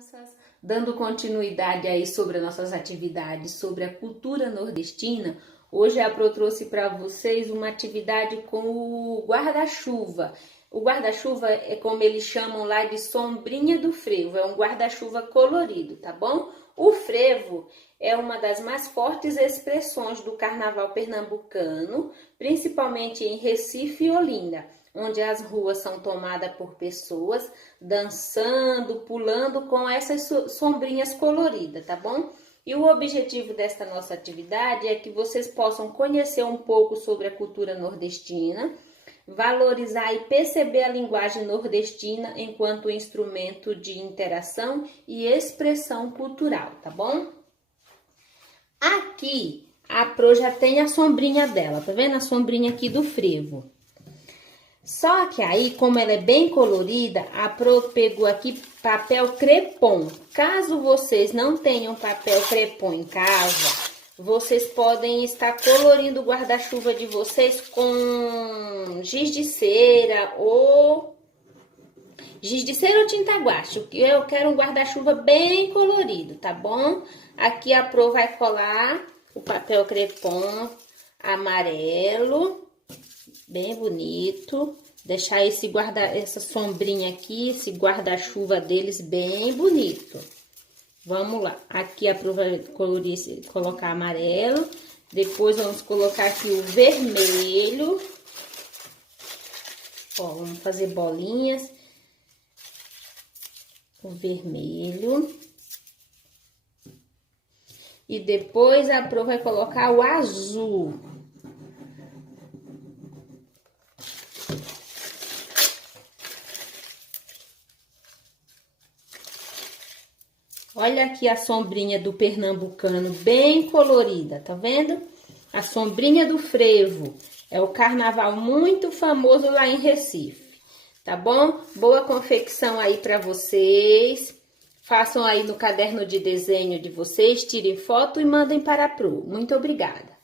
crianças! Dando continuidade aí sobre as nossas atividades sobre a cultura nordestina, hoje a Pro trouxe para vocês uma atividade com o guarda-chuva. O guarda-chuva é como eles chamam lá de sombrinha do frevo, é um guarda-chuva colorido, tá bom? O frevo é uma das mais fortes expressões do carnaval pernambucano, principalmente em Recife e Olinda, onde as ruas são tomadas por pessoas dançando, pulando com essas sombrinhas coloridas, tá bom? E o objetivo desta nossa atividade é que vocês possam conhecer um pouco sobre a cultura nordestina, valorizar e perceber a linguagem nordestina enquanto instrumento de interação e expressão cultural, tá bom? Aqui a Pro já tem a sombrinha dela, tá vendo? A sombrinha aqui do frevo. Só que aí, como ela é bem colorida, a Pro pegou aqui papel crepom. Caso vocês não tenham papel crepom em casa, vocês podem estar colorindo o guarda-chuva de vocês com giz de cera ou tinta guache. Eu quero um guarda-chuva bem colorido, tá bom? Aqui a Pro vai colar o papel crepom amarelo, bem bonito. Deixar essa sombrinha aqui, esse guarda-chuva deles bem bonito. Vamos lá. Aqui a Pro vai colorir, colocar amarelo. Depois vamos colocar aqui o vermelho. Ó, vamos fazer bolinhas. O vermelho. E depois a Pro vai colocar o azul. Olha aqui a sombrinha do pernambucano, bem colorida, tá vendo? A sombrinha do frevo, é o carnaval muito famoso lá em Recife, tá bom? Boa confecção aí pra vocês. Façam aí no caderno de desenho de vocês, tirem foto e mandem para a Pro. Muito obrigada!